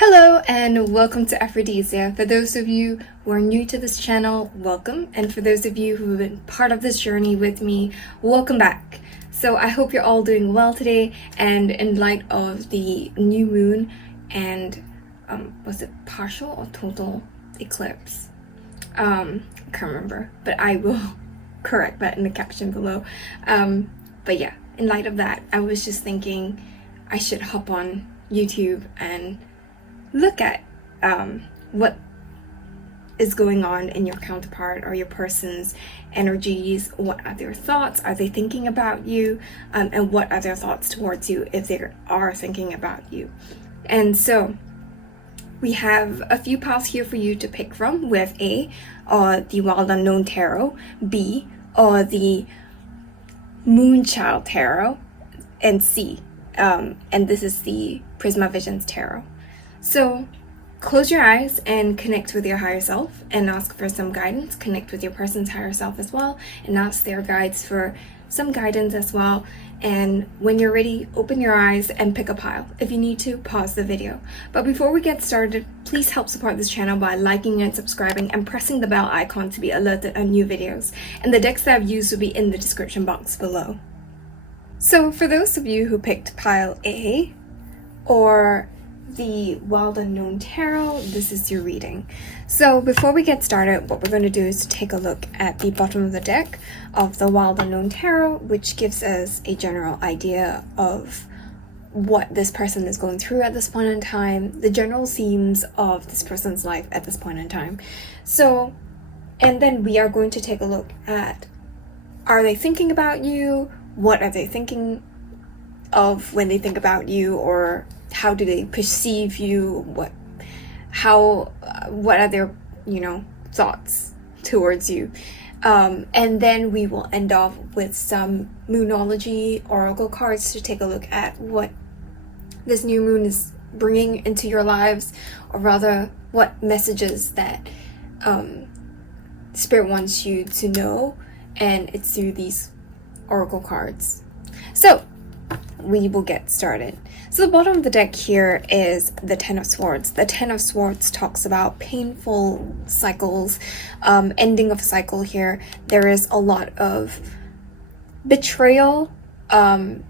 Hello and welcome to Aphrodisia. For those of you who are new to this channel, welcome. And for those of you who have been part of this journey with me, welcome back. So I hope you're all doing well today, and in light of the new moon and was it partial or total eclipse? I can't remember, but I will correct that in the caption below. But yeah, in light of that, I was just thinking I should hop on YouTube and look at what is going on in your counterpart or your person's energies. What are their thoughts? Are they thinking about you? And what are their thoughts towards you if they are thinking about you? And so we have a few paths here for you to pick from, with A, or the Wild Unknown Tarot, B, or the Moonchild Tarot, and C. And this is the Prisma Visions Tarot. So close your eyes and connect with your higher self and ask for some guidance. Connect with your person's higher self as well and ask their guides for some guidance as well. And when you're ready, open your eyes and pick a pile. If you need to, pause the video. But before we get started, please help support this channel by liking and subscribing and pressing the bell icon to be alerted on new videos. And the decks that I've used will be in the description box below. So for those of you who picked pile A or the Wild Unknown Tarot, this is your reading. So before we get started, what we're going to do is to take a look at the bottom of the deck of the Wild Unknown Tarot, which gives us a general idea of what this person is going through at this point in time, the general themes of this person's life at this point in time. So, and then we are going to take a look at, are they thinking about you? What are they thinking of when they think about you, or how do they perceive you? What are their thoughts towards you? And then we will end off with some moonology oracle cards to take a look at what this new moon is bringing into your lives, or rather what messages that Spirit wants you to know, and it's through these oracle cards. So we will get started. So the bottom of the deck here is the Ten of Swords. The Ten of Swords talks about painful cycles, ending of a cycle here. There is a lot of betrayal, a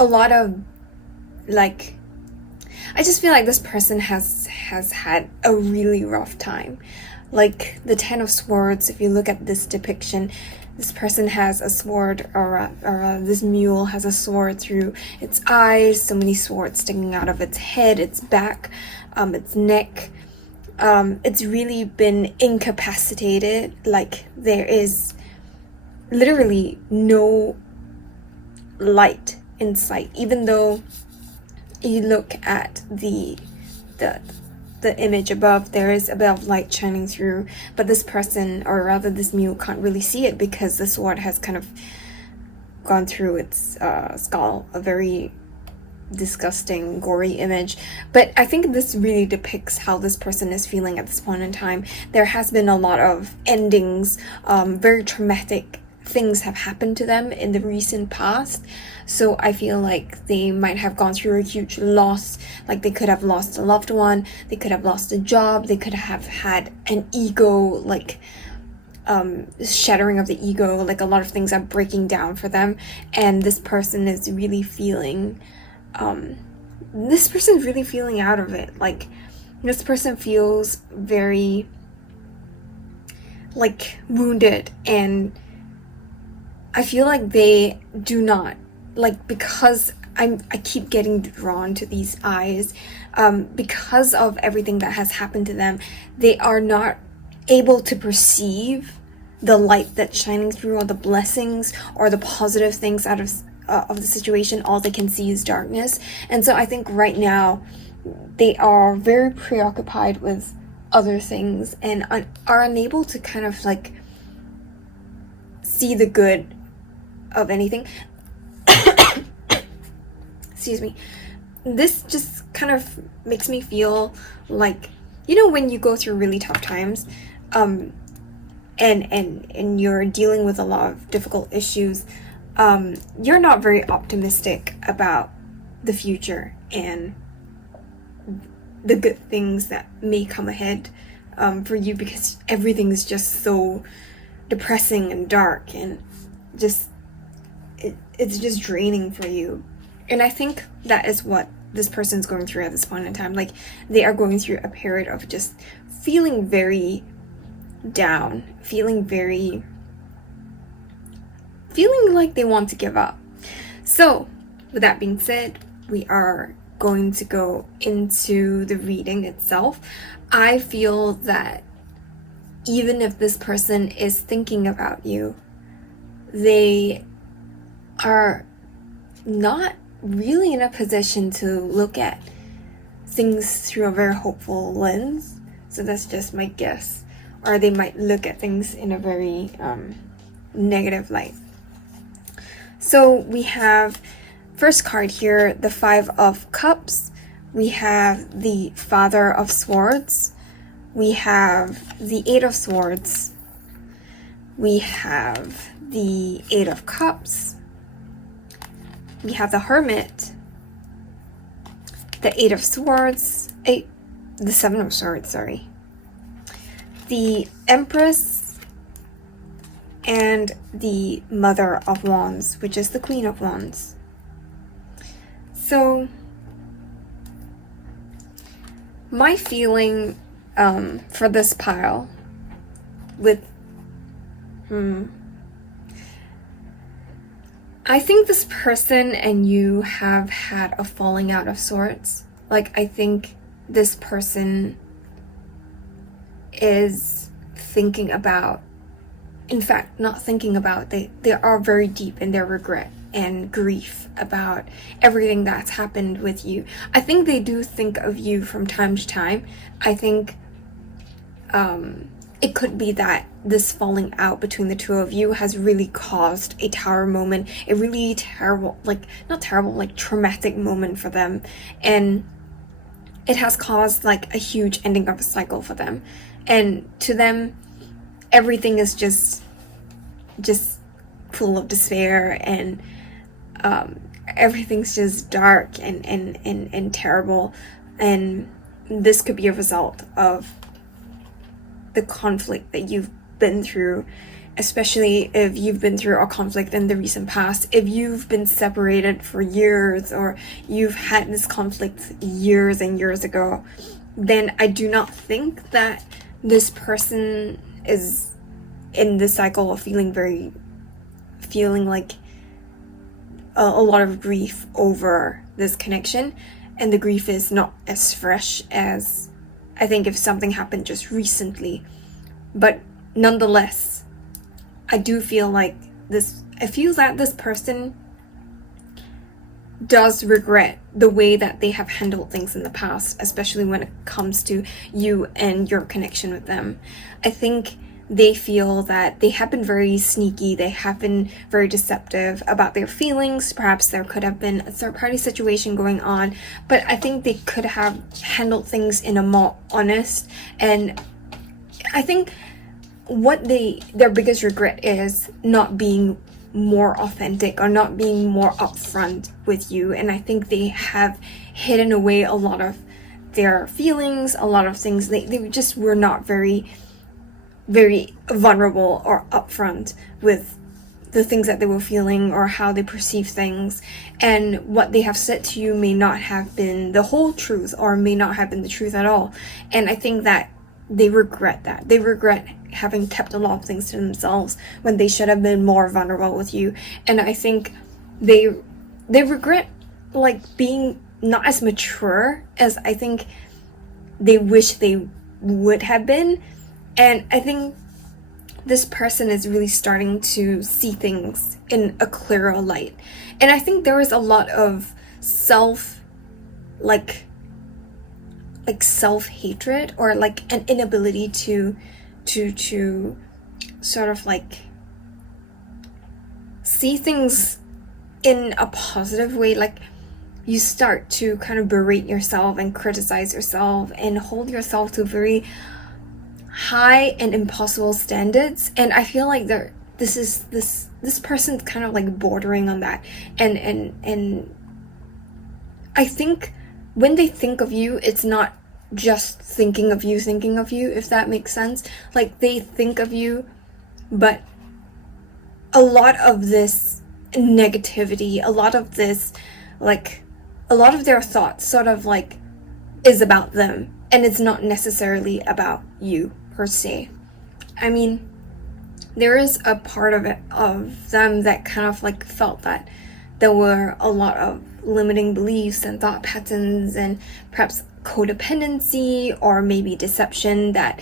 lot of I just feel like this person has had a really rough time. Like the Ten of Swords, if you look at this depiction, this person has a sword, or this mule has a sword through its eyes, so many swords sticking out of its head, its back, its neck. It's really been incapacitated. Like there is literally no light in sight, even though you look at the image above, there is a bit of light shining through, but this person, or rather this mule, can't really see it because the sword has kind of gone through its skull. A very disgusting, gory image. But I think this really depicts how this person is feeling at this point in time. There has been a lot of endings, very traumatic things have happened to them in the recent past. So I feel like they might have gone through a huge loss. Like they could have lost a loved one, they could have lost a job, they could have had an ego, shattering of the ego. Like a lot of things are breaking down for them, and this person is really feeling out of it. Like this person feels very wounded, and I feel like they do not, because I keep getting drawn to these eyes, because of everything that has happened to them, they are not able to perceive the light that's shining through, or the blessings or the positive things out of the situation. All they can see is darkness. And so I think right now they are very preoccupied with other things and are unable to kind of see the good of anything. Excuse me. This just kind of makes me feel like, when you go through really tough times, and you're dealing with a lot of difficult issues, you're not very optimistic about the future and the good things that may come ahead for you, because everything is just so depressing and dark, and just it's just draining for you. And I think that is what this person's going through at this point in time. Like, they are going through a period of just feeling very down, feeling like they want to give up. So with that being said, we are going to go into the reading itself. I feel that even if this person is thinking about you, they are not really in a position to look at things through a very hopeful lens. So that's just my guess. Or they might look at things in a very negative light. So we have first card here, the 5 of Cups. We have the Father of Swords. We have the 8 of Swords. We have the 8 of Cups. We have the Hermit. The 8 of Swords. The 7 of Swords, sorry. The Empress. And the Mother of Wands, which is the Queen of Wands. So, my feeling for this pile with I think this person and you have had a falling out of sorts. Like, I think this person is thinking about, in fact, not thinking about, they are very deep in their regret and grief about everything that's happened with you. I think they do think of you from time to time. I think it could be that this falling out between the two of you has really caused a tower moment, a really terrible, traumatic moment for them. And it has caused like a huge ending of a cycle for them. And to them, everything is just full of despair, and everything's just dark and terrible. And this could be a result of the conflict that you've been through, especially if you've been through a conflict in the recent past. If you've been separated for years, or you've had this conflict years and years ago, then I do not think that this person is in this cycle of feeling like a lot of grief over this connection. And the grief is not as fresh as, I think, if something happened just recently. But nonetheless, I do feel like I feel that this person does regret the way that they have handled things in the past, especially when it comes to you and your connection with them. I think they feel that they have been very sneaky, they have been very deceptive about their feelings. Perhaps there could have been a third-party situation going on, but I think they could have handled things in a more honest. And I think their biggest regret is not being more authentic, or not being more upfront with you. And I think they have hidden away a lot of their feelings, a lot of things. They just were not very vulnerable or upfront with the things that they were feeling or how they perceive things. And what they have said to you may not have been the whole truth, or may not have been the truth at all. And I think that they regret that. They regret having kept a lot of things to themselves when they should have been more vulnerable with you. And I think they regret like being not as mature as I think they wish they would have been. And I think this person is really starting to see things in a clearer light. And I think there is a lot of self-hatred, or like an inability to sort of like see things in a positive way. Like, you start to kind of berate yourself and criticize yourself and hold yourself to very high and impossible standards. And I feel like this person's kind of like bordering on that. And I think when they think of you, it's not just thinking of you, if that makes sense. Like, they think of you, but a lot of this negativity, a lot of this, like, a lot of their thoughts sort of like is about them, and it's not necessarily about you per se. I mean, there is a part of them that kind of like felt that there were a lot of limiting beliefs and thought patterns and perhaps codependency or maybe deception that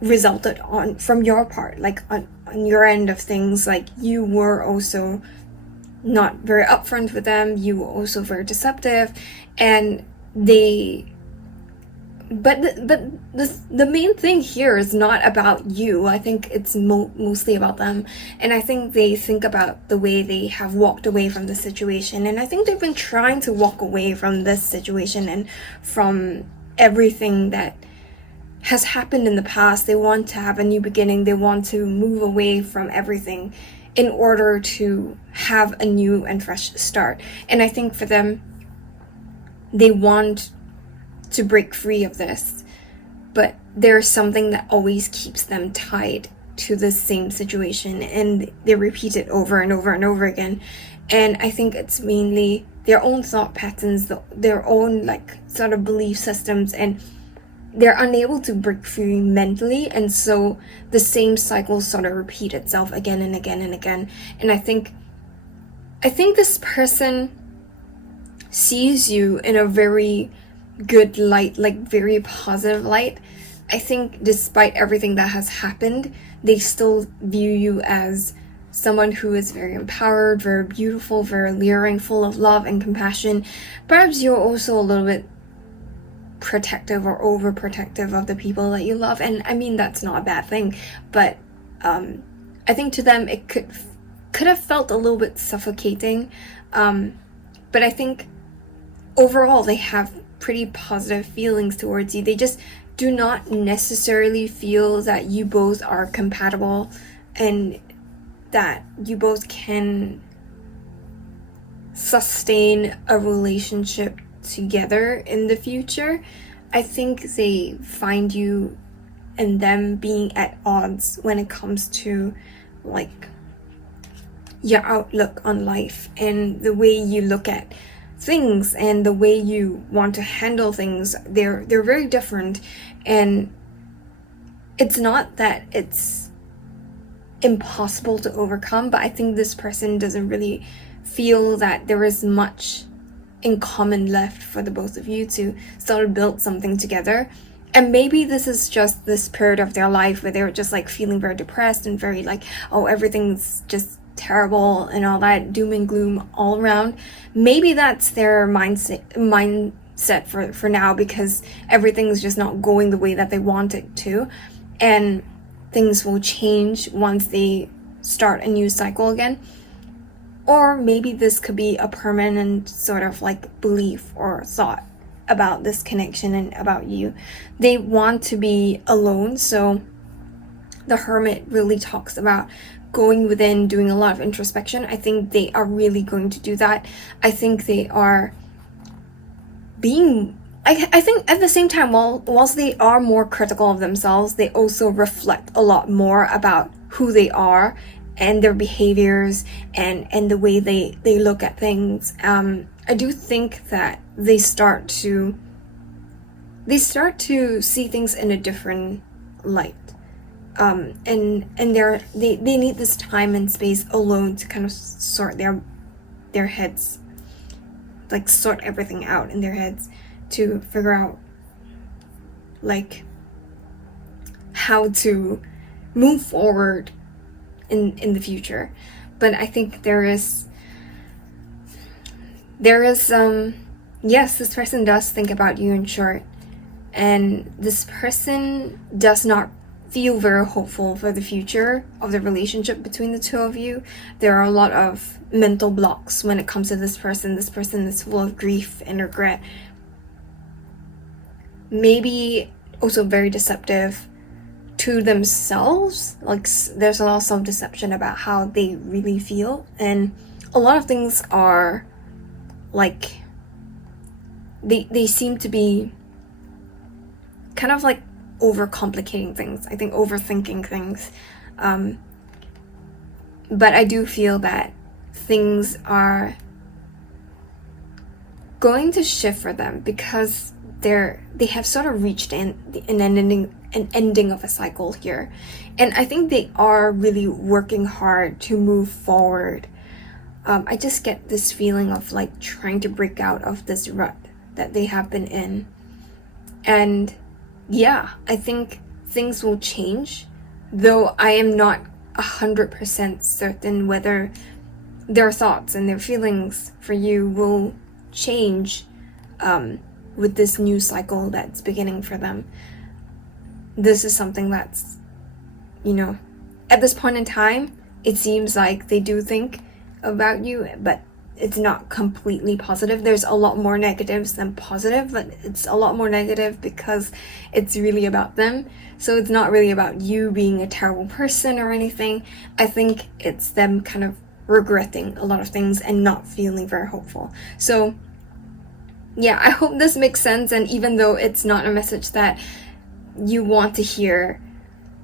resulted from your part, like on your end of things. Like, you were also not very upfront with them, you were also very deceptive, and the main thing here is not about you. I think it's mostly about them, and I think they think about the way they have walked away from the situation, and I think they've been trying to walk away from this situation and from everything that has happened in the past. They want to have a new beginning, they want to move away from everything in order to have a new and fresh start. And I think for them, they want to break free of this, but there's something that always keeps them tied to the same situation, and they repeat it over and over and over again. And I think it's mainly their own thought patterns, their own like sort of belief systems, and they're unable to break free mentally, and so the same cycle sort of repeat itself again and again and again. And I think this person sees you in a very good light, like very positive light. I think despite everything that has happened, they still view you as someone who is very empowered, very beautiful, very alluring, full of love and compassion. Perhaps you're also a little bit protective or overprotective of the people that you love, and I mean, that's not a bad thing, but I think to them it could have felt a little bit suffocating, but I think overall they have pretty positive feelings towards you. They just do not necessarily feel that you both are compatible and that you both can sustain a relationship together in the future. I think they find you and them being at odds when it comes to like your outlook on life and the way you look at things and the way you want to handle things. They're very different, and it's not that it's impossible to overcome, but I think this person doesn't really feel that there is much in common left for the both of you to sort of build something together. And maybe this is just this period of their life where they're just like feeling very depressed and very like, oh, everything's just terrible and all that, doom and gloom all around. Maybe that's their mindset for now, because everything's just not going the way that they want it to, and things will change once they start a new cycle again. Or maybe this could be a permanent sort of like belief or thought about this connection and about you. They want to be alone, so the Hermit really talks about going within, doing a lot of introspection. I think they are really going to do that. I think they are being, I think at the same time, whilst they are more critical of themselves, they also reflect a lot more about who they are and their behaviors and the way they look at things. I do think that they start to see things in a different light. And they need this time and space alone to kind of sort their heads, like sort everything out in their heads, to figure out like how to move forward in the future. But I think there is yes, this person does think about you, in short, and this person does not feel very hopeful for the future of the relationship between the two of you. There are a lot of mental blocks when it comes to this person. This person is full of grief and regret, maybe also very deceptive to themselves. Like, there's a lot of self-deception about how they really feel, and a lot of things are like they seem to be kind of like overcomplicating things. I think overthinking things. But I do feel that things are going to shift for them because they have sort of reached an ending of a cycle here. And I think they are really working hard to move forward. I just get this feeling of like trying to break out of this rut that they have been in. And yeah, I think things will change, though I am not 100% certain whether their thoughts and their feelings for you will change with this new cycle that's beginning for them. This is something that's, at this point in time, it seems like they do think about you, but it's not completely positive. There's a lot more negatives than positive, but it's a lot more negative because it's really about them. So it's not really about you being a terrible person or anything. I think it's them kind of regretting a lot of things and not feeling very hopeful. So yeah, I hope this makes sense. And even though it's not a message that you want to hear,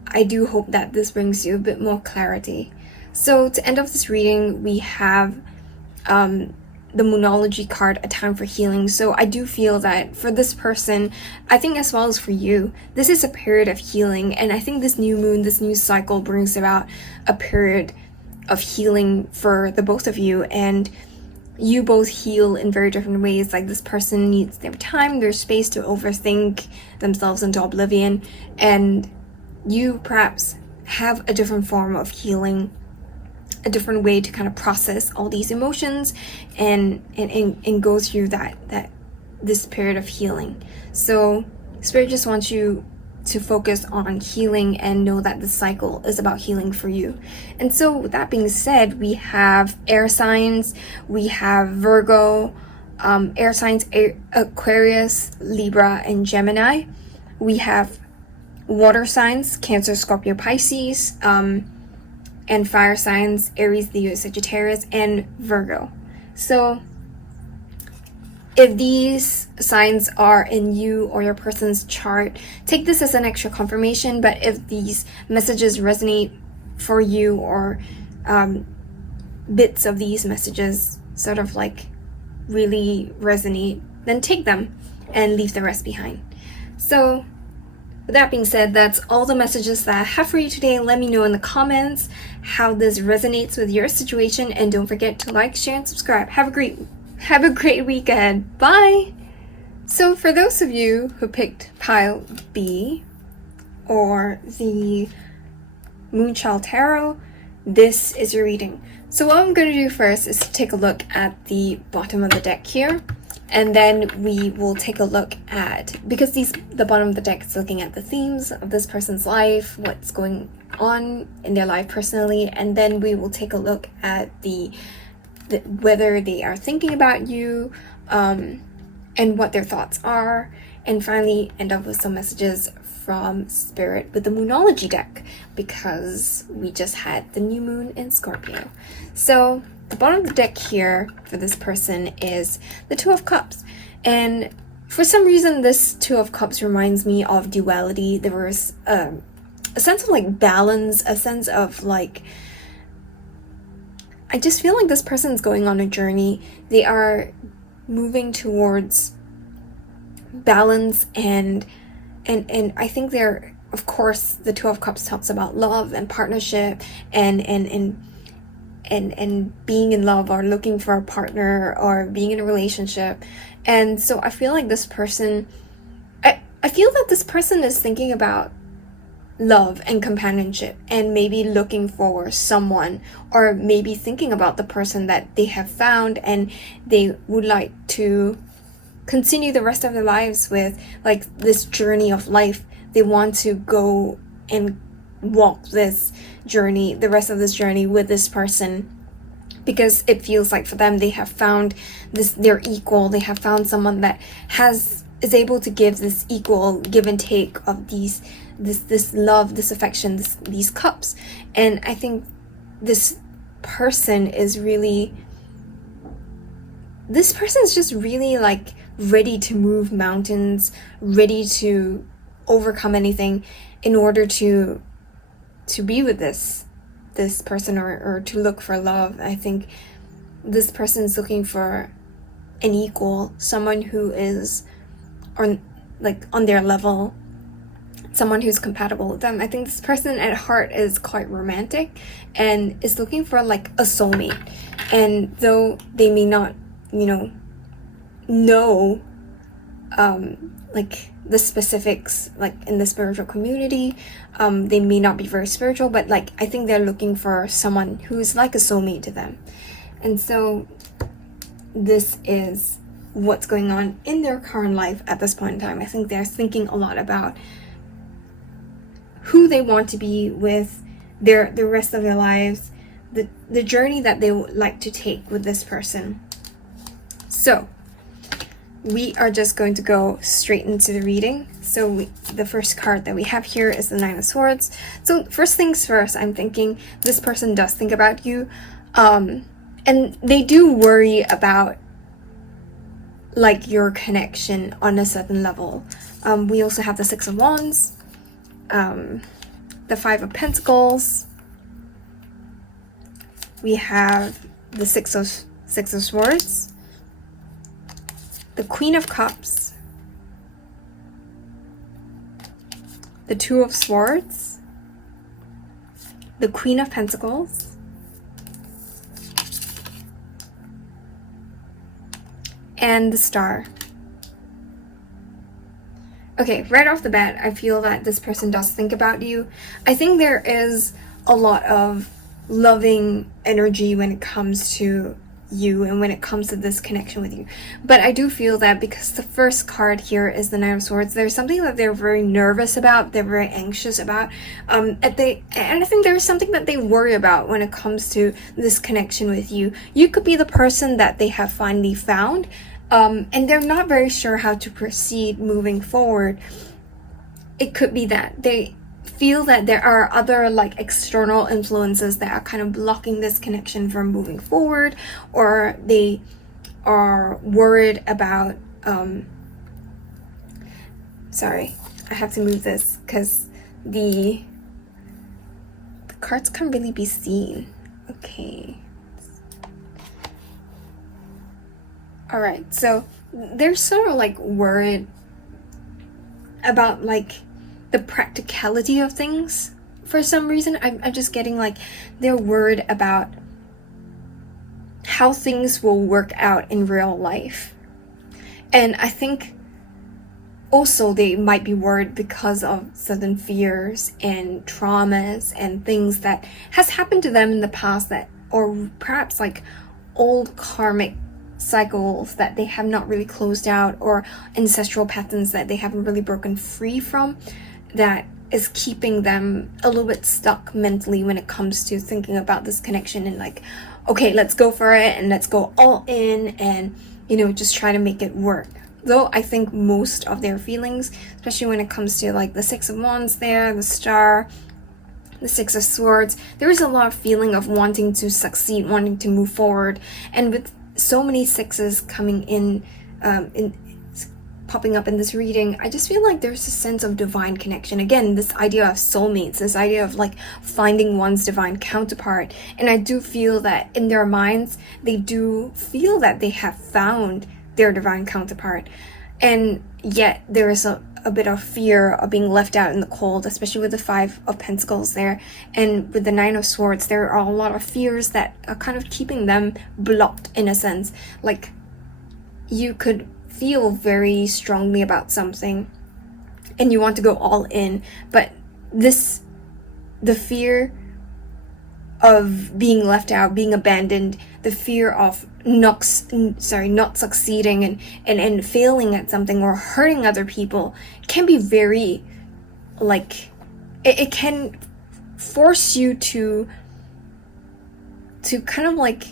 I do hope that this brings you a bit more clarity. So to end off this reading, we have the Moonology card, A Time for Healing. So I do feel that for this person, I think as well as for you, this is a period of healing. And I think this new moon, this new cycle brings about a period of healing for the both of you. And you both heal in very different ways. Like this person needs their time, their space to overthink themselves into oblivion. And you perhaps have a different form of healing, a different way to kind of process all these emotions and go through this period of healing. So Spirit just wants you to focus on healing and know that the cycle is about healing for you. And so with that being said, we have air signs, we have Virgo, air signs, Aquarius, Libra, and Gemini. We have water signs, Cancer, Scorpio, Pisces, and fire signs, Aries, Leo, Sagittarius, and Virgo. So if these signs are in you or your person's chart, take this as an extra confirmation. But if these messages resonate for you, or bits of these messages sort of like really resonate, then take them and leave the rest behind. So with that being said, that's all the messages that I have for you today. Let me know in the comments how this resonates with your situation, and don't forget to like, share, and subscribe. Have a great week ahead. Bye! So for those of you who picked pile B, or the Moonchild Tarot, this is your reading. So what I'm going to do first is to take a look at the bottom of the deck here. And then we will take a look at, because the bottom of the deck is looking at the themes of this person's life, what's going on in their life personally, and then we will take a look at whether they are thinking about you, and what their thoughts are, and finally end up with some messages from Spirit with the Moonology deck, because we just had the new moon in Scorpio. So the bottom of the deck here for this person is the Two of Cups. And for some reason, this Two of Cups reminds me of duality. There was a sense of like balance, a sense of like, I just feel like this person's going on a journey. They are moving towards balance, and I think they're, of course, the Two of Cups talks about love and partnership and being in love, or looking for a partner, or being in a relationship. And so I feel like this person, I feel that this person is thinking about love and companionship, and maybe looking for someone, or maybe thinking about the person that they have found and they would like to continue the rest of their lives with, like this journey of life. They want to go and walk this journey, the rest of this journey with this person, because it feels like for them they have found their equal. They have found someone that is able to give this equal give and take of this love, this affection, these cups. And I think this person is just really like ready to move mountains, ready to overcome anything in order to be with this person, or to look for love. I think this person is looking for an equal, someone who is on their level, someone who's compatible with them. I think this person at heart is quite romantic and is looking for like a soulmate. And though they may not, know like the specifics, like in the spiritual community, they may not be very spiritual, but like I think they're looking for someone who's like a soulmate to them. And so this is what's going on in their current life at this point in time. I think they're thinking a lot about who they want to be with the rest of their lives, the journey that they would like to take with this person. So we are just going to go straight into the reading. So the first card that we have here is the Nine of Swords. So first things first, I'm thinking this person does think about you, and they do worry about like your connection on a certain level. We also have the Six of Wands, the Five of Pentacles. We have the Six of Swords, the Queen of Cups, the Two of Swords, the Queen of Pentacles, and the Star. Okay, right off the bat, I feel that this person does think about you. I think there is a lot of loving energy when it comes to you and when it comes to this connection with you. But I do feel that because the first card here is the Nine of Swords, there's something that they're very nervous about, they're very anxious about, and I think there's something that they worry about when it comes to this connection with you. You could be the person that they have finally found, and they're not very sure how to proceed moving forward. It could be that they feel that there are other like external influences that are kind of blocking this connection from moving forward, or they are worried about sorry, I have to move this because the cards can't really be seen. Okay, all right, so they're sort of like worried about like the practicality of things for some reason. I'm just getting like they're worried about how things will work out in real life. And I think also they might be worried because of certain fears and traumas and things that has happened to them in the past, that, or perhaps like old karmic cycles that they have not really closed out, or ancestral patterns that they haven't really broken free from, that is keeping them a little bit stuck mentally when it comes to thinking about this connection and like, okay, let's go for it and let's go all in and, just try to make it work. Though I think most of their feelings, especially when it comes to like the Six of Wands there, the Star, the Six of Swords, there is a lot of feeling of wanting to succeed, wanting to move forward. And with so many sixes coming in popping up in this reading, I just feel like there's a sense of divine connection. Again, this idea of soulmates, this idea of like finding one's divine counterpart. And I do feel that in their minds, they do feel that they have found their divine counterpart. And yet there is a bit of fear of being left out in the cold, especially with the Five of Pentacles there. And with the Nine of Swords, there are a lot of fears that are kind of keeping them blocked in a sense. Like you could feel very strongly about something and you want to go all in, but the fear of being left out, being abandoned, the fear of not succeeding and failing at something or hurting other people can be very like it can force you to kind of like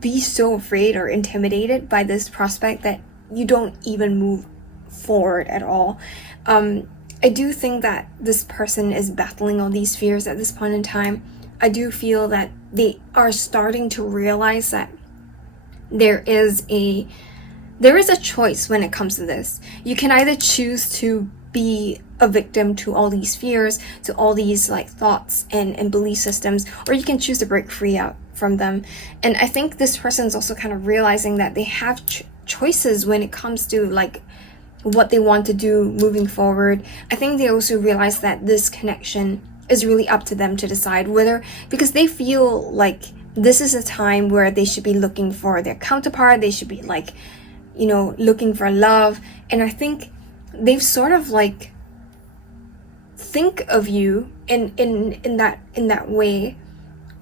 be so afraid or intimidated by this prospect that you don't even move forward at all. I do think that this person is battling all these fears at this point in time. I do feel that they are starting to realize that there is a choice when it comes to this. You can either choose to be a victim to all these fears, to all these like thoughts and belief systems, or you can choose to break free out from them. And I think this person is also kind of realizing that they have choices when it comes to like what they want to do moving forward. I think they also realize that this connection is really up to them to decide whether, because they feel like this is a time where they should be looking for their counterpart, they should be like, you know, looking for love. And I think they've sort of like think of you in that way,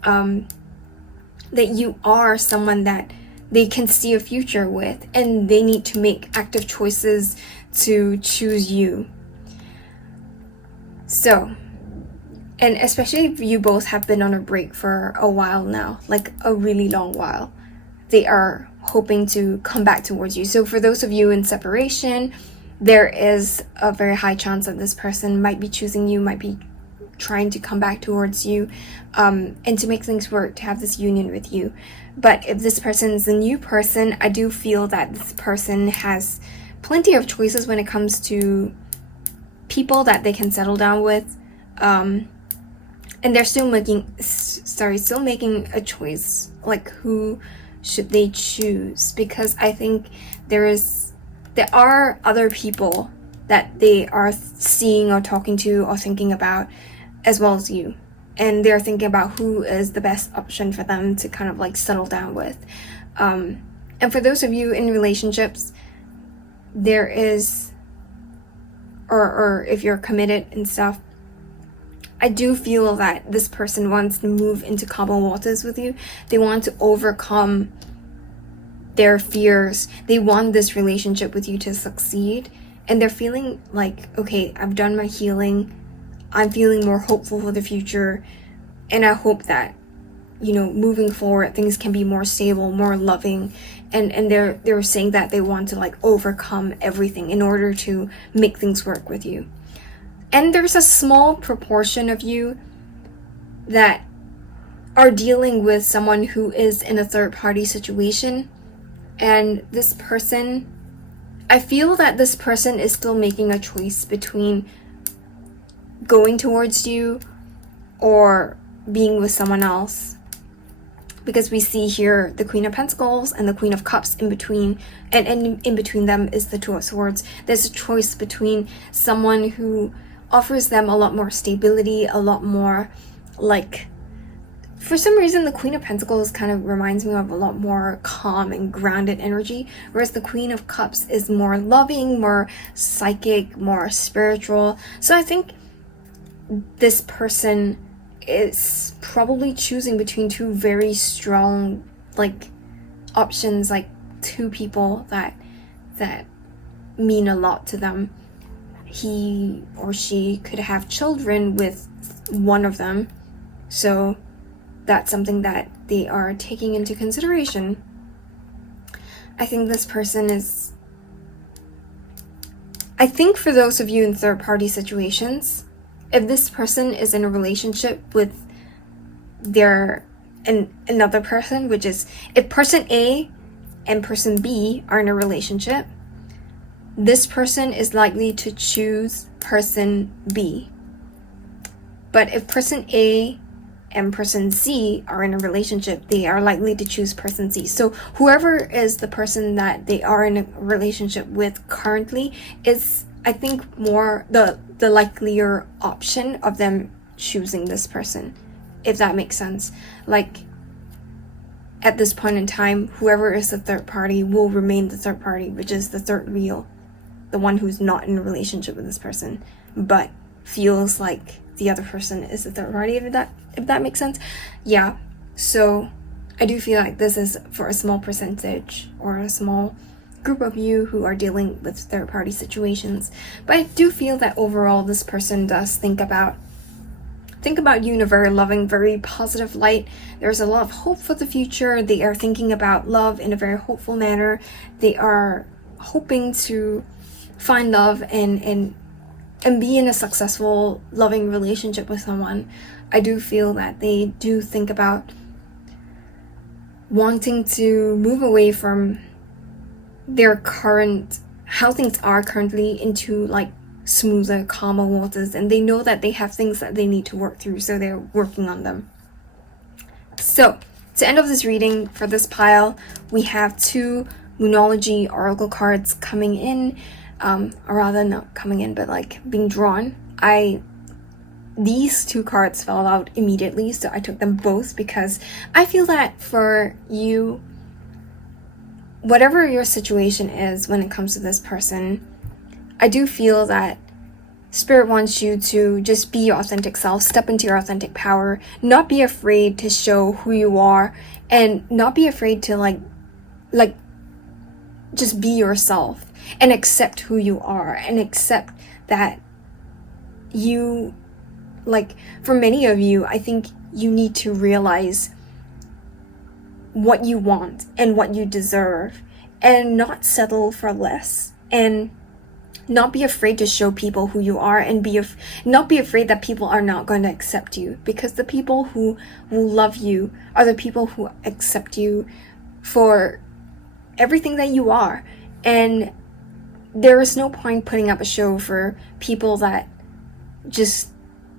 that you are someone that they can see a future with, and they need to make active choices to choose you. So, and especially if you both have been on a break for a while now, like a really long while, they are hoping to come back towards you. So for those of you in separation, there is a very high chance that this person might be choosing you, might be trying to come back towards you, and to make things work, to have this union with you. But if this person is a new person, I do feel that this person has plenty of choices when it comes to people that they can settle down with, and they're still making a choice, like who should they choose, because I think there are other people that they are seeing or talking to or thinking about, as well as you, and they're thinking about who is the best option for them to kind of like settle down with. And for those of you in relationships, there is, or if you're committed and stuff, I do feel that this person wants to move into calmer waters with you. They want to overcome their fears. They want this relationship with you to succeed, and they're feeling like, okay, I've done my healing, I'm feeling more hopeful for the future, and I hope that, you know, moving forward things can be more stable, more loving, and they're saying that they want to like overcome everything in order to make things work with you. And there's a small proportion of you that are dealing with someone who is in a third party situation, and this person, I feel that this person is still making a choice between going towards you or being with someone else, because we see here the Queen of Pentacles and the Queen of Cups in between, and in between them is the Two of Swords. There's a choice between someone who offers them a lot more stability, a lot more like, for some reason the Queen of Pentacles kind of reminds me of a lot more calm and grounded energy, whereas the Queen of Cups is more loving, more psychic, more spiritual. So I think this person is probably choosing between two very strong like options, like two people that mean a lot to them. He or she could have children with one of them, so that's something that they are taking into consideration. I think this person is, I think for those of you in third party situations, if this person is in a relationship with another person, which is if person A and person B are in a relationship, this person is likely to choose person B. But if person A and person C are in a relationship, they are likely to choose person C. So whoever is the person that they are in a relationship with currently is, I think, more the likelier option of them choosing this person, if that makes sense. Like, at this point in time, whoever is the third party will remain the third party, which is the third wheel, the one who's not in a relationship with this person, but feels like the other person is the third party, if that makes sense. Yeah, so I do feel like this is for a small percentage or a small group of you who are dealing with third party situations. But I do feel that overall this person does think about you in a very loving, very positive light. There's a lot of hope for the future. They are thinking about love in a very hopeful manner. They are hoping to find love and be in a successful, loving relationship with someone. I do feel that they do think about wanting to move away from their current, how things are currently, into like smoother, calmer waters, and they know that they have things that they need to work through, so they're working on them. So, to end off this reading for this pile, we have 2 Moonology Oracle cards coming in, or rather not coming in, but like being drawn. These 2 cards fell out immediately, so I took them both because I feel that for you, whatever your situation is when it comes to this person, I do feel that Spirit wants you to just be your authentic self, step into your authentic power, not be afraid to show who you are, and not be afraid to like just be yourself and accept who you are, and accept that you, like, for many of you, I think you need to realize what you want and what you deserve, and not settle for less, and not be afraid to show people who you are, and not be afraid that people are not going to accept you, because the people who will love you are the people who accept you for everything that you are. And there is no point putting up a show for people that just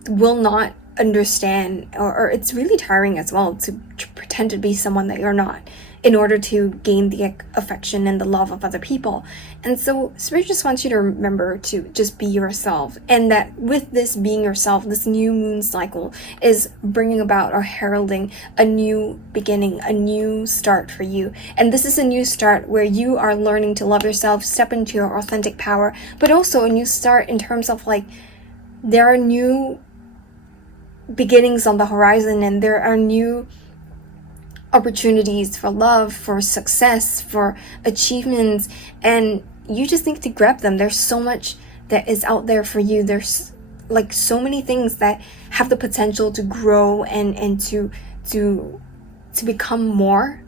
will not understand, or it's really tiring as well to pretend to be someone that you're not in order to gain the affection and the love of other people. And so Spirit just wants you to remember to just be yourself, and that with this being yourself, this new moon cycle is bringing about or heralding a new beginning, a new start for you. And this is a new start where you are learning to love yourself, step into your authentic power, but also a new start in terms of like, there are new beginnings on the horizon, and there are new opportunities for love, for success, for achievements, and you just need to grab them. There's so much that is out there for you. There's like so many things that have the potential to grow and to become more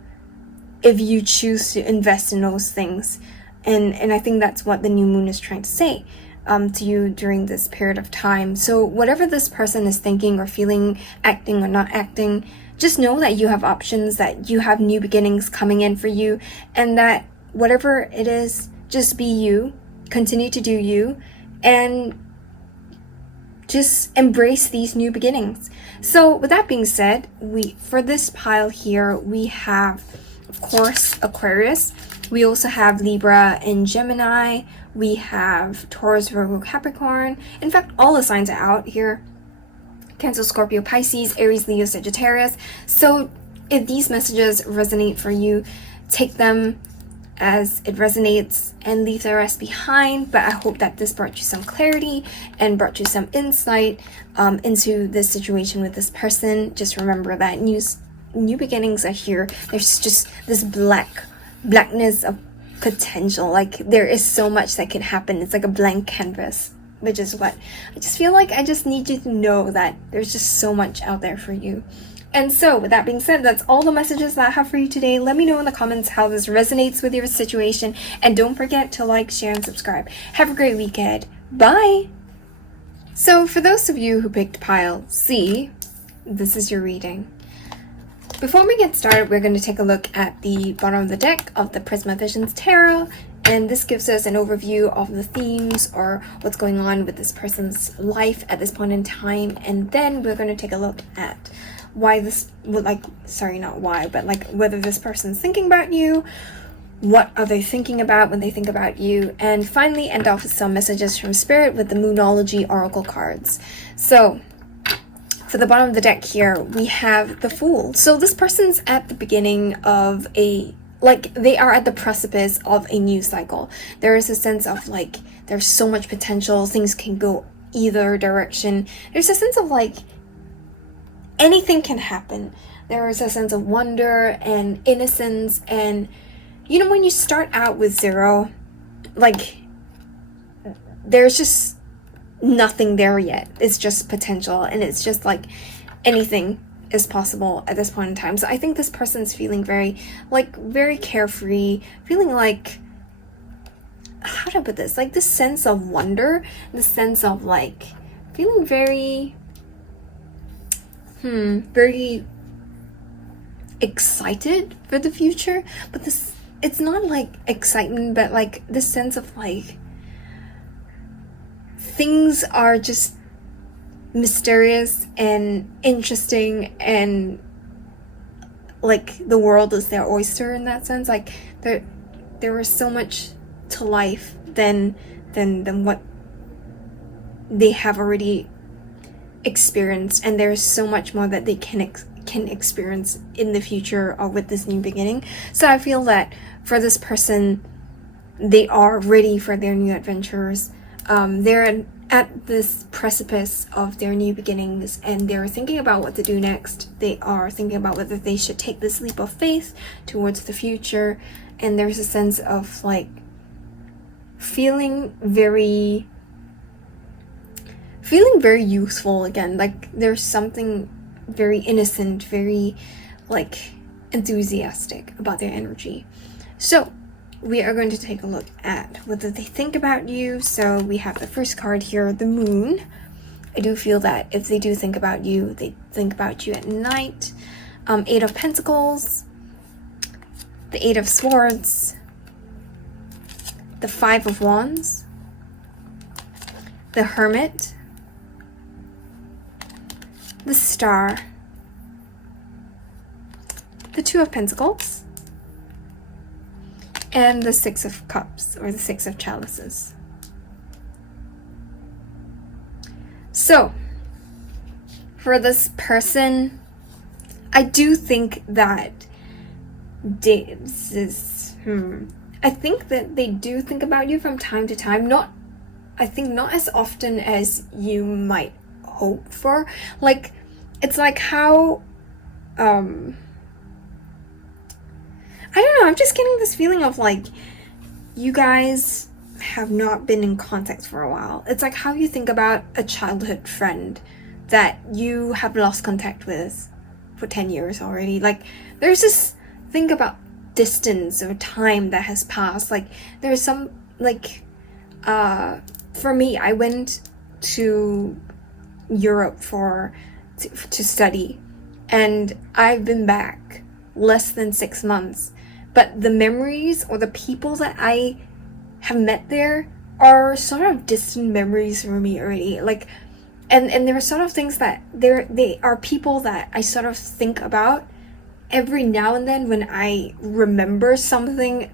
if you choose to invest in those things. And I think that's what the new moon is trying to say to you during this period of time. So whatever this person is thinking or feeling, acting or not acting, just know that you have options, that you have new beginnings coming in for you, and that whatever it is, just be you, continue to do you, and just embrace these new beginnings. So with that being said, for this pile here, we have, of course, Aquarius. We also have Libra and Gemini. We have Taurus, Virgo, Capricorn. In fact, all the signs are out here. Cancer, Scorpio, Pisces, Aries, Leo, Sagittarius. So if these messages resonate for you, take them as it resonates and leave the rest behind. But I hope that this brought you some clarity and brought you some insight into this situation with this person. Just remember that new beginnings are here. There's just this blackness of potential. Like, there is so much that can happen. It's like a blank canvas, which is what I just feel like I just need you to know, that there's just so much out there for you. And so with that being said, that's all the messages that I have for you today. Let me know in the comments how this resonates with your situation, and don't forget to like, share, and subscribe. Have a great weekend. Bye. So for those of you who picked pile C, this is your reading. Before we get started, we're going to take a look at the bottom of the deck of the Prisma Visions Tarot. And this gives us an overview of the themes or what's going on with this person's life at this point in time. And then we're going to take a look at why this would whether this person's thinking about you, what are they thinking about when they think about you, and finally end off with some messages from Spirit with the Moonology Oracle cards. So for the bottom of the deck here, we have the Fool. So this person's at the beginning of they are at the precipice of a new cycle. There is a sense of there's so much potential, things can go either direction. There's a sense of anything can happen. There is a sense of wonder and innocence, and when you start out with zero, there's just nothing there yet. It's just potential, and it's just anything is possible at this point in time. So I think this person's feeling very carefree, feeling how do I put this? This sense of wonder, this sense of feeling very very excited for the future. But it's not excitement, but this sense of things are just mysterious and interesting, and like the world is their oyster in that sense. Like there is so much to life than what they have already experienced, and there's so much more that they can experience in the future or with this new beginning. So I feel that for this person, they are ready for their new adventures. They're at this precipice of their new beginnings, and they're thinking about what to do next. They are thinking about whether they should take this leap of faith towards the future, and there's a sense of like feeling very youthful again. Like there's something very innocent, very like enthusiastic about their energy. So we are going to take a look at whether they think about you. So we have the first card here, the Moon. I do feel that if they do think about you, they think about you at night. Eight of Pentacles, the Eight of Swords, the Five of Wands, the Hermit, the Star, the Two of Pentacles, and the Six of Cups, or the Six of Chalices. So, for this person, I do think that I think that they do think about you from time to time. Not as often as you might hope for. Like, it's like how, I don't know, I'm just getting this feeling of like, you guys have not been in contact for a while. It's like how you think about a childhood friend that you have lost contact with for 10 years already. Like, there's this thing about distance or time that has passed. Like, there's some, like, for me, I went to Europe to study, and I've been back less than 6 months, but the memories or the people that I have met there are sort of distant memories for me already. Like, and there are sort of things that they are people that I sort of think about every now and then when I remember something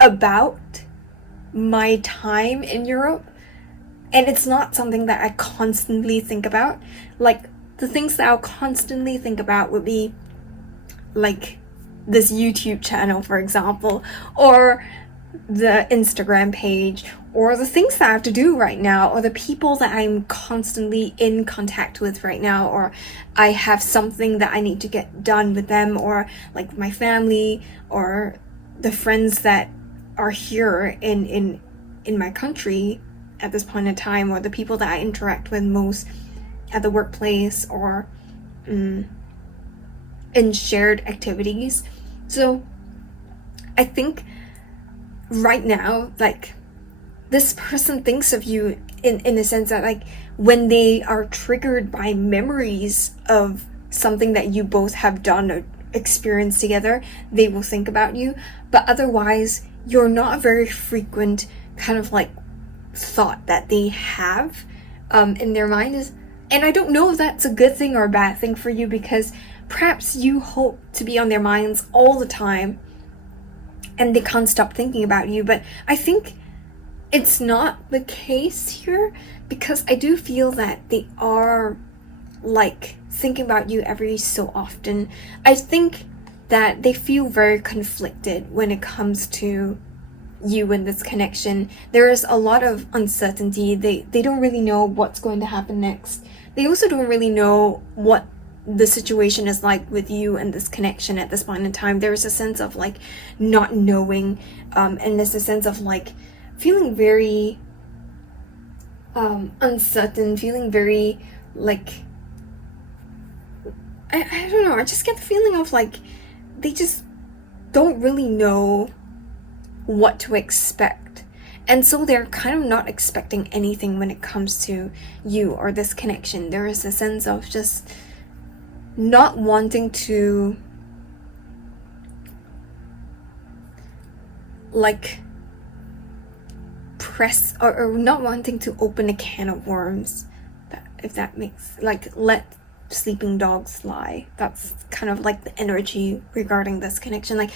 about my time in Europe. And it's not something that I constantly think about. Like, the things that I'll constantly think about would be like this YouTube channel, for example, or the Instagram page, or the things that I have to do right now, or the people that I'm constantly in contact with right now, or I have something that I need to get done with them, or like my family, or the friends that are here in my country at this point in time, or the people that I interact with most at the workplace, or in shared activities. So I think right now, like, this person thinks of you in a sense that, like, when they are triggered by memories of something that you both have done or experienced together, they will think about you. But otherwise, you're not a very frequent kind of like thought that they have in their mind. And I don't know if that's a good thing or a bad thing for you, because perhaps you hope to be on their minds all the time and they can't stop thinking about you. But I think it's not the case here, because I do feel that they are like thinking about you every so often. I think that they feel very conflicted when it comes to you and this connection. There is a lot of uncertainty. They don't really know what's going to happen next. They also don't really know what the situation is like with you and this connection at this point in time. There's a sense of like not knowing, and there's a sense of like feeling very uncertain, feeling very like, I don't know, I just get the feeling of like they just don't really know what to expect. And so they're kind of not expecting anything when it comes to you or this connection. There is a sense of just not wanting to like press or not wanting to open a can of worms, if that makes, like, let sleeping dogs lie. That's kind of like the energy regarding this connection, like,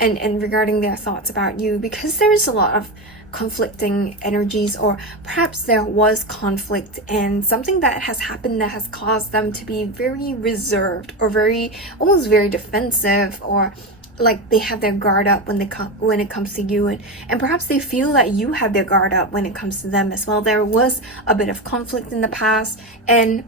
and regarding their thoughts about you, because there's a lot of conflicting energies, or perhaps there was conflict and something that has happened that has caused them to be very reserved or almost very defensive, or like they have their guard up when it comes to you, and perhaps they feel that you have their guard up when it comes to them as well. There was a bit of conflict in the past, and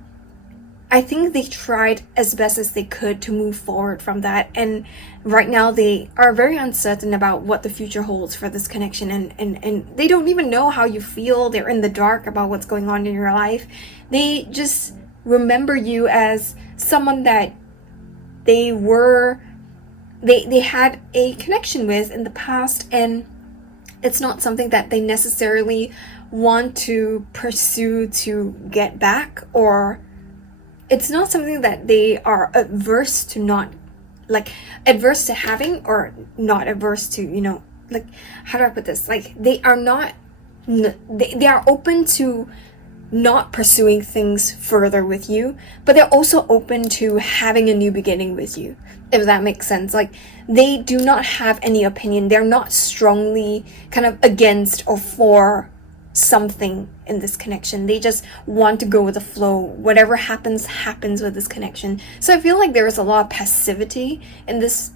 I think they tried as best as they could to move forward from that, and right now they are very uncertain about what the future holds for this connection, and they don't even know how you feel. They're in the dark about what's going on in your life. They just remember you as someone that they had a connection with in the past, and it's not something that they necessarily want to pursue to get back, or it's not something that they are adverse to having, or not averse to, like, how do I put this? Like, they are not, they are open to not pursuing things further with you, but they're also open to having a new beginning with you, if that makes sense. Like, they do not have any opinion. They're not strongly kind of against or for something in this connection. They just want to go with the flow. Whatever happens with this connection. So I feel like there is a lot of passivity in this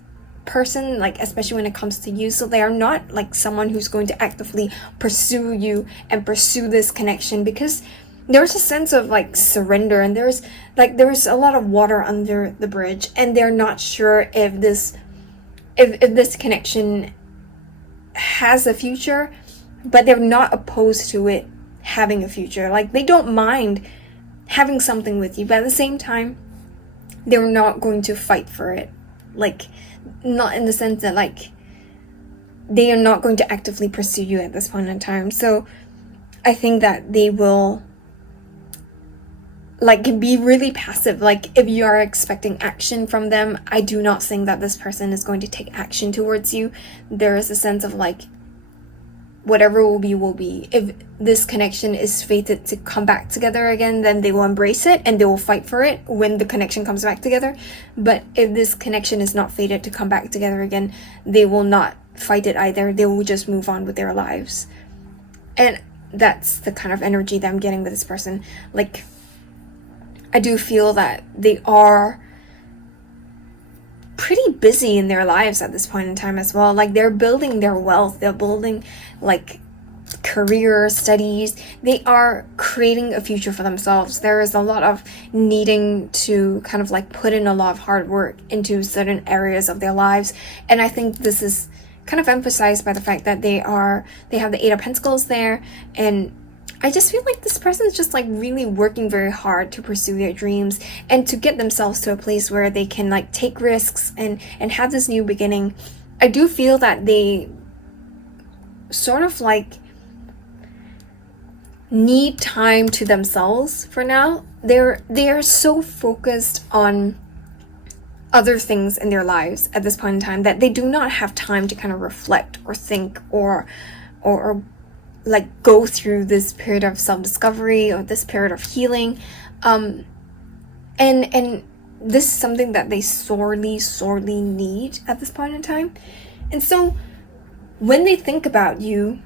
person, like, especially when it comes to you. So they are not like someone who's going to actively pursue you and pursue this connection, because there's a sense of like surrender, and there's a lot of water under the bridge, and they're not sure if this connection has a future, but they're not opposed to it having a future. Like, they don't mind having something with you, but at the same time, they're not going to fight for it. Like, not in the sense that, like, they are not going to actively pursue you at this point in time. So I think that they will, like, be really passive. Like, if you are expecting action from them, I do not think that this person is going to take action towards you. There is a sense of, like, whatever will be. If this connection is fated to come back together again, then they will embrace it and they will fight for it when the connection comes back together. But if this connection is not fated to come back together again, they will not fight it either. They will just move on with their lives. And that's the kind of energy that I'm getting with this person. Like, I do feel that they are pretty busy in their lives at this point in time as well. Like, they're building their wealth, they're building, like, career, studies. They are creating a future for themselves. There is a lot of needing to kind of like put in a lot of hard work into certain areas of their lives, and I think this is kind of emphasized by the fact that they have the Eight of Pentacles there, and I just feel like this person is just like really working very hard to pursue their dreams and to get themselves to a place where they can like take risks and have this new beginning. I do feel that they sort of like need time to themselves for now. They are so focused on other things in their lives at this point in time that they do not have time to kind of reflect or think or like go through this period of self-discovery or this period of healing, and this is something that they sorely need at this point in time. And so when they think about you,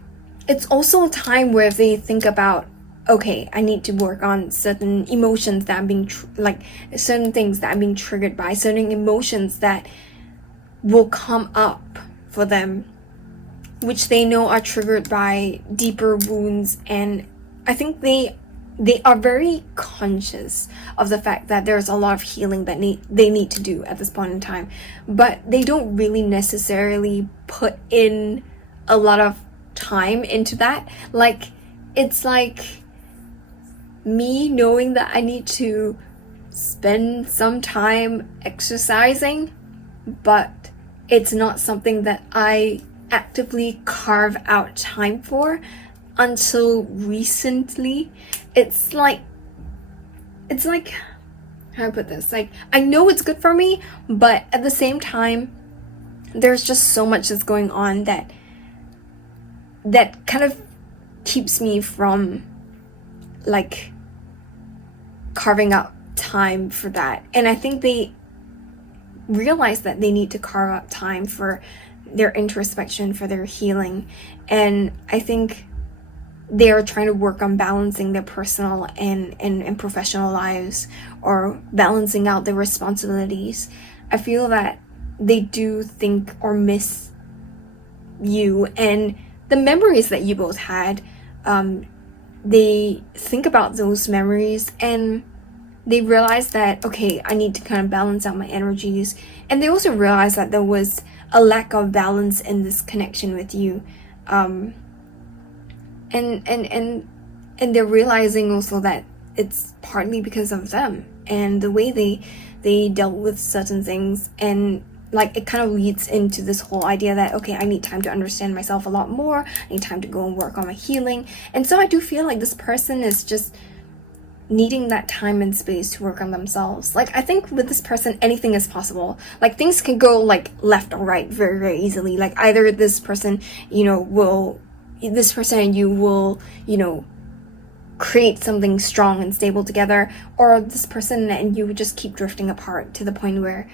it's also a time where they think about, okay, I need to work on certain emotions that I'm being certain things that I'm being triggered by, certain emotions that will come up for them, which they know are triggered by deeper wounds. And I think they are very conscious of the fact that there's a lot of healing that they need to do at this point in time, but they don't really necessarily put in a lot of time into that. Like, it's like me knowing that I need to spend some time exercising, but it's not something that I actively carve out time for until recently. It's like how do I put this? Like, I know it's good for me, but at the same time, there's just so much that's going on that kind of keeps me from like carving out time for that. And I think they realize that they need to carve out time for their introspection, for their healing. And I think they are trying to work on balancing their personal and professional lives, or balancing out their responsibilities. I feel that they do think or miss you and the memories that you both had. They think about those memories and they realize that, okay, I need to kind of balance out my energies. And they also realize that there was a lack of balance in this connection with you. And they're realizing also that it's partly because of them and the way they dealt with certain things. And like, it kind of leads into this whole idea that, okay, I need time to understand myself a lot more. I need time to go and work on my healing. And so I do feel like this person is just needing that time and space to work on themselves. Like, I think with this person, anything is possible. Like, things can go like left or right very, very easily. Like, either this person, this person and you will, create something strong and stable together, or this person and you would just keep drifting apart to the point where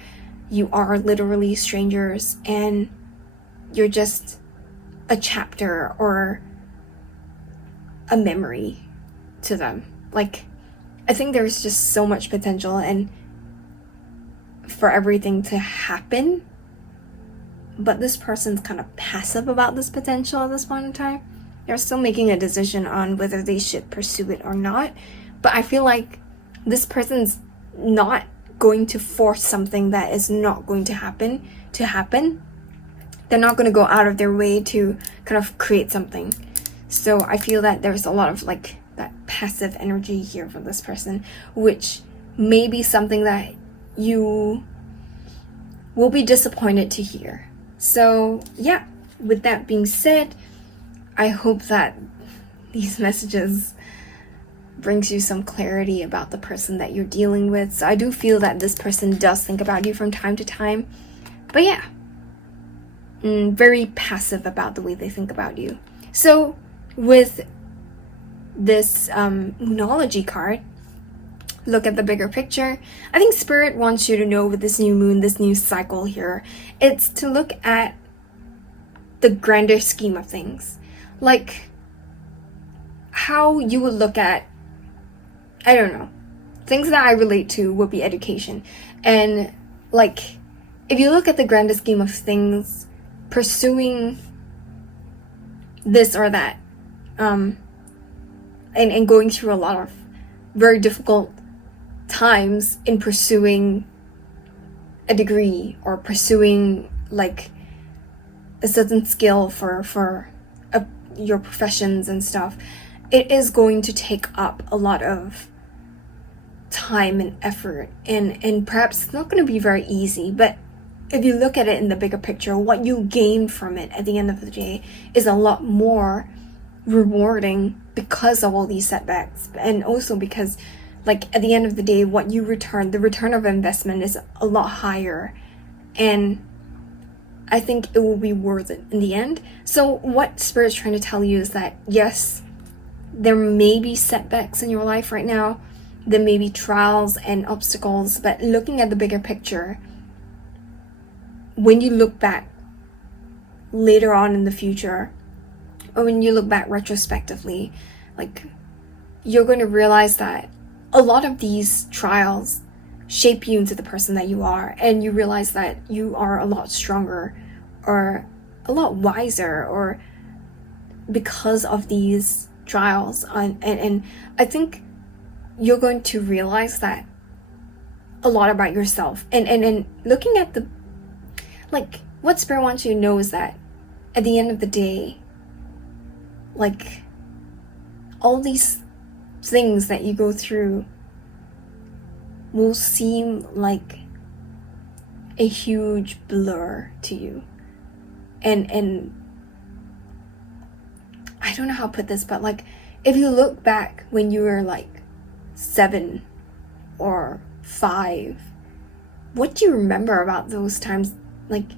you are literally strangers and you're just a chapter or a memory to them. Like, I think there's just so much potential and for everything to happen, but this person's kind of passive about this potential at this point in time. They're still making a decision on whether they should pursue it or not. But I feel like this person's not going to force something that is not going to happen. They're not going to go out of their way to kind of create something. So I feel that there's a lot of like that passive energy here for this person, which may be something that you will be disappointed to hear. So yeah, with that being said, I hope that these messages brings you some clarity about the person that you're dealing with. So I do feel that this person does think about you from time to time. But yeah, very passive about the way they think about you. So with this Moonology card, look at the bigger picture. I think Spirit wants you to know with this new moon, this new cycle here, it's to look at the grander scheme of things. Like how you would look at, I don't know, things that I relate to would be education. And like, if you look at the grander scheme of things, pursuing this or that, and going through a lot of very difficult times in pursuing a degree or pursuing like a certain skill for your professions and stuff, it is going to take up a lot of time and effort, and perhaps it's not going to be very easy. But if you look at it in the bigger picture, what you gain from it at the end of the day is a lot more rewarding because of all these setbacks, and also because like at the end of the day, what you return, the return of investment is a lot higher, and I think it will be worth it in the end. So what Spirit's trying to tell you is that yes, there may be setbacks in your life right now, there may be trials and obstacles, but looking at the bigger picture, when you look back later on in the future, or when you look back retrospectively, like you're going to realize that a lot of these trials shape you into the person that you are, and you realize that you are a lot stronger or a lot wiser, or because of these trials. And I think you're going to realize that a lot about yourself, and looking at the, like, what Spirit wants you to know is that at the end of the day, like, all these things that you go through will seem like a huge blur to you. And I don't know how to put this, but like, if you look back when you were like 7 or 5, what do you remember about those times? Like,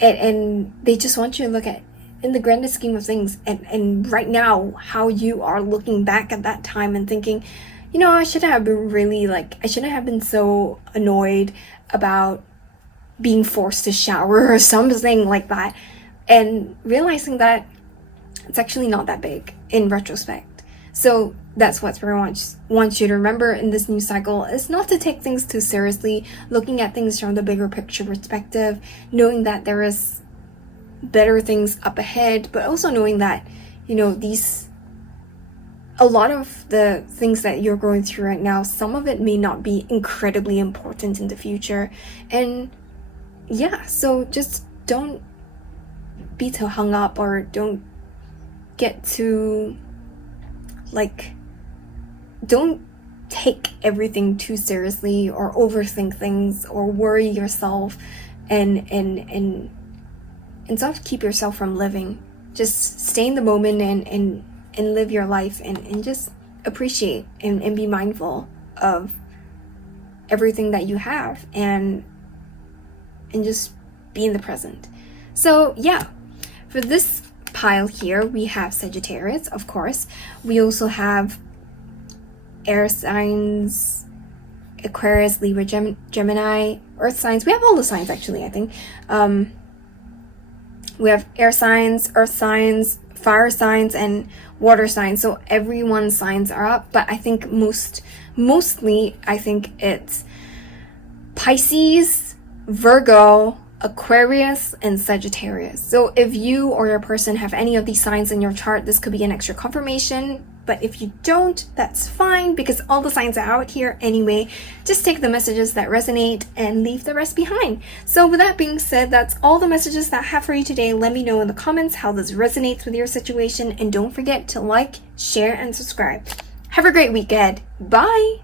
and they just want you to look at in the grandest scheme of things, and right now, how you are looking back at that time and thinking, you know, I shouldn't have been I shouldn't have been so annoyed about being forced to shower or something like that, and realizing that it's actually not that big in retrospect. So that's what I want you to remember in this new cycle, is not to take things too seriously, looking at things from the bigger picture perspective, knowing that there is better things up ahead, but also knowing that, you know, a lot of the things that you're going through right now, some of it may not be incredibly important in the future. And yeah, so just don't be too hung up, or don't get too, don't take everything too seriously, or overthink things, or worry yourself, and sort of keep yourself from living. Just stay in the moment and live your life, and just appreciate and be mindful of everything that you have, and just be in the present. So yeah, for this pile here, we have Sagittarius, of course. We also have air signs, Aquarius, Libra, Gemini, earth signs. We have all the signs, actually, I think. We have air signs, earth signs, fire signs, and water signs. So everyone's signs are up, but I think mostly I think it's Pisces, Virgo, Aquarius, and Sagittarius. So if you or your person have any of these signs in your chart, this could be an extra confirmation. But if you don't, that's fine, because all the signs are out here anyway. Just take the messages that resonate and leave the rest behind. So with that being said, that's all the messages that I have for you today. Let me know in the comments how this resonates with your situation, and don't forget to like, share, and subscribe. Have a great weekend. Bye!